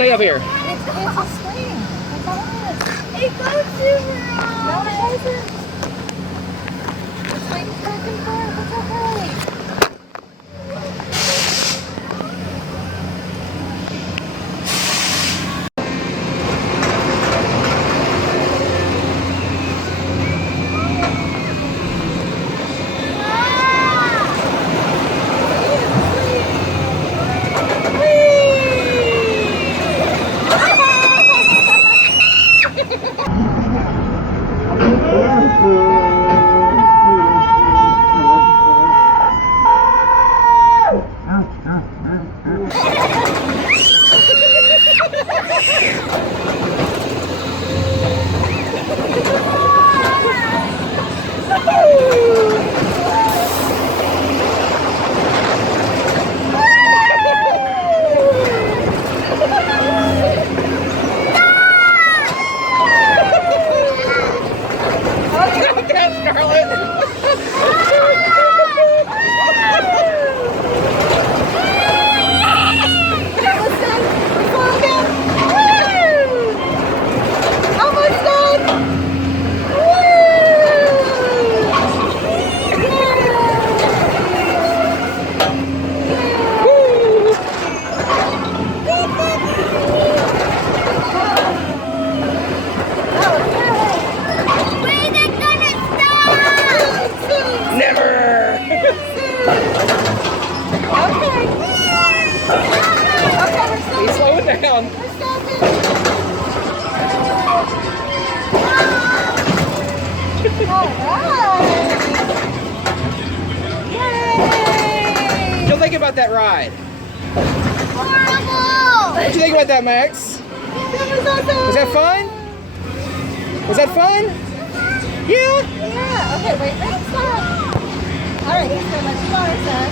stay up here. It's a swing. That's all it is. It goes super wrong. No, it doesn't. It swings back and forth. It's okay. Down. What do you think about that ride? Horrible! What do you think about that, Max? Was that fun? Was that fun? Yeah? Yeah. Okay, wait, stop. All right, here's so much water, son.